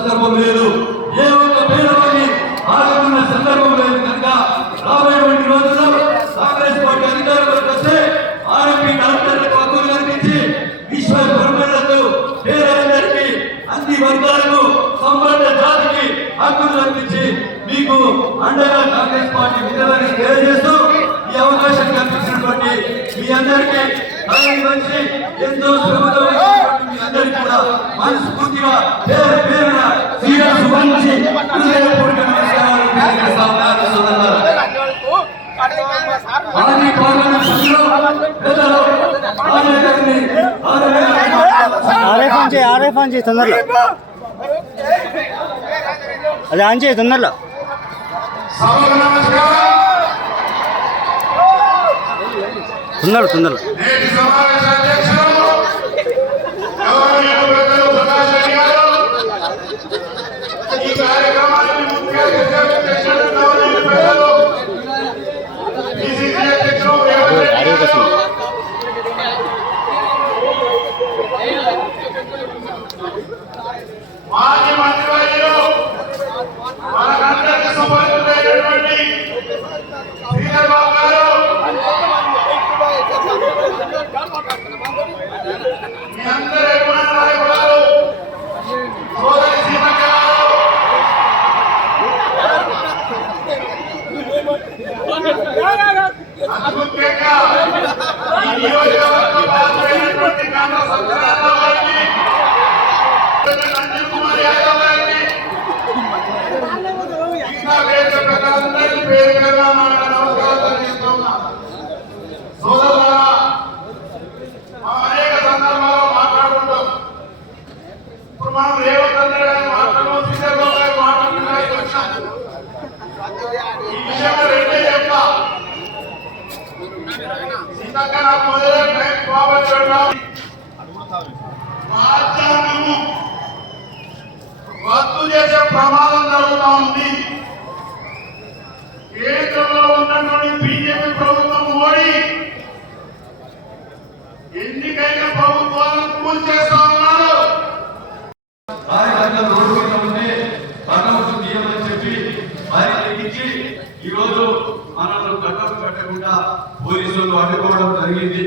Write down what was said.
సందర్భం లేదు, ఏ ఒక్క పేదవాడిని ఆదుకున్న సందర్భం లేదు. కనుక రాబోయేటువంటి రోజుల్లో కాంగ్రెస్ పార్టీ అధికారంలోకి వస్తే ఆర్ఎంపీ కలెక్టర్లకు హక్కులు కల్పించి విశ్వ బ్రహ్మణులకు పేదలందరికీ అన్ని వర్గాలకు సంపన్న జాతికి హక్కులు కల్పించి మీకు అండగా కాంగ్రెస్ పార్టీ ఉంటుందని తెలియజేస్తూ ఈ అవకాశం కల్పించినటువంటి మీ అందరికీ మంచి ఎంతో శ్రమతో మీ అందరికీ కూడా మనస్ఫూర్తిగా పేరు పేరున మంచి హృదయపూర్వక నమస్కారాలు తెలియజేస్తాను. మాజీ పార్లమెంట్ సభ్యులు పెద్దలు ఆర్ఎఫ్ ఆన్ చేయి తొందరలో, అది ఆన్ చేయి తొందరలో. తొందరలో మాజీ మంత్రివర్యులు మనకందరికీ సుపరిచితులైనటువంటి శ్రీధర్ బాబు గారు, మీ అందరి అభిమాన నాయకురాలు సోదరి సీతక్క గారు, అద్భుతంగా ఈ నియోజకవర్గం బాధ్యమైనటువంటి కాంగ్రెస్ అభ్యర్థుల వారికి రంజిత్ కుమార్ యాదవ్ గారికి ఇంకా వేదిక పెద్దలందరికీ పేరు పేరున నమస్కారాలు తెలియజేస్తున్నా. సోదరులారా, అనేక సందర్భాల్లో మాట్లాడుకుంటాం. ఇప్పుడు మనం రేవంత్ అన్న గారి మాటలు, శ్రీధర్ బాబు గారి మాట్లాడుతున్నాయి వచ్చాం. ఈ విషయంలో రెండే చెప్తా. సీతక్క నాకు మొదలై టైం బాబా రాజ్యాంగము రద్దు చేసే ప్రమాదం జరుగుతూ ఉంది. కేంద్రంలో ఉన్నటువంటి బీజేపీ ప్రభుత్వం మోడీ ఎన్నికైన ప్రభుత్వాలను కూల్చేస్తా ఉన్నారు. ఈ రోజు మనల్ని కట్టకుండా పోలీసులు అడ్డుకోవడం జరిగింది.